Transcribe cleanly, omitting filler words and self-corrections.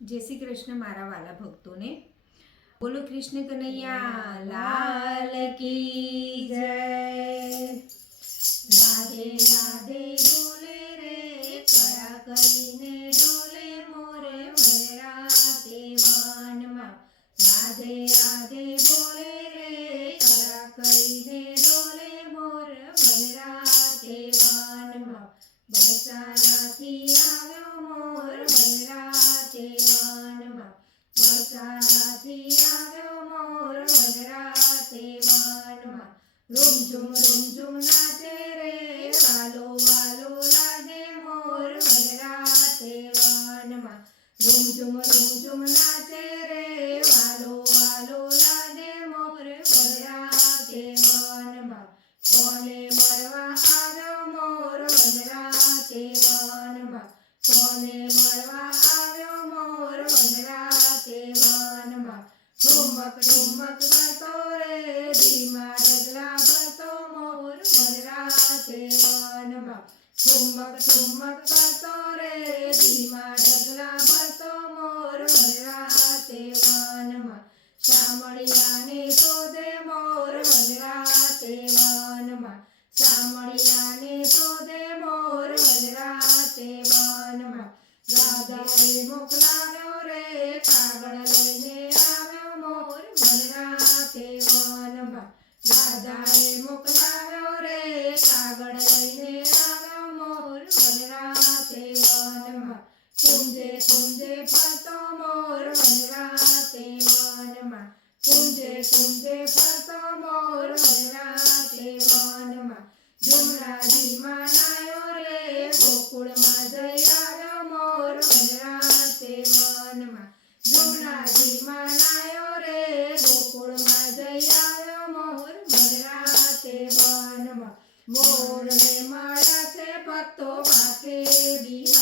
जय श्री कृष्ण मारा वाला भक्तों ने। बोलो कृष्ण कन्हैया लाल की जय। राधे राधे बोले रे कड़ा करीने डोले मोरे भैरा देवान मा। राधे राधे बोले रे कड़ा करीने डोले मोर भैरा देवान मा। बरसानाथी આવ્યો મોર વનરાજે વનમાં। બરસાનાથી આવ્યો મોર વનરાજે વનમાં। રૂમઝુમ નાચે રે વાલો વાલો લાગે મોર વનરાજે વનમાં। રૂમઝુમ નાચે રે વાલો વાલો લાગે મોર વનરાજે વનમાં। કોને મળવા આવ્યો મોર વનરાજે વનમાં। કોને મળવા આવ્યો મોર વનરાજે વનમાં। ઠુમક ઠુમક કરતો રે ધીમા ડગલા ભરતો મોર વનરાજે વનમાં। ઠુમક ઠુમક કરતો રે ધીમા ડગલા ભરતો મોર વનરાજે વનમાં। શામળિયાને શોધે મોર વનરાજે વનમાં। શામળિયાને શોધે મોર વનરાજે વનમાં। રાધાએ મોકલાવ્યો રે કાગળ લઈને આવ્યો મોર વનરાજે વનમાં। રાધાએ મોકલાવ્યો રે કાગળ લઈને આવ્યો મોર વનરાજે વનમાં। કુંજે કુંજે ફરતો મોર વનરાજે વનમાં। કુંજે કુંજે ફરતો મોર વનરાજે વનમાં। જમનાજીમાં નાયો રે ગોકુળમાં જઈ આવ્યો મોર વનરાજે વનમાં। જમનાજીમાં નાયો રે ગોકુળમાં જઈ આવ્યો મોર વનરાજે વનમાં। મોરને મળ્યા છે ભક્તો પાસે બિહાર।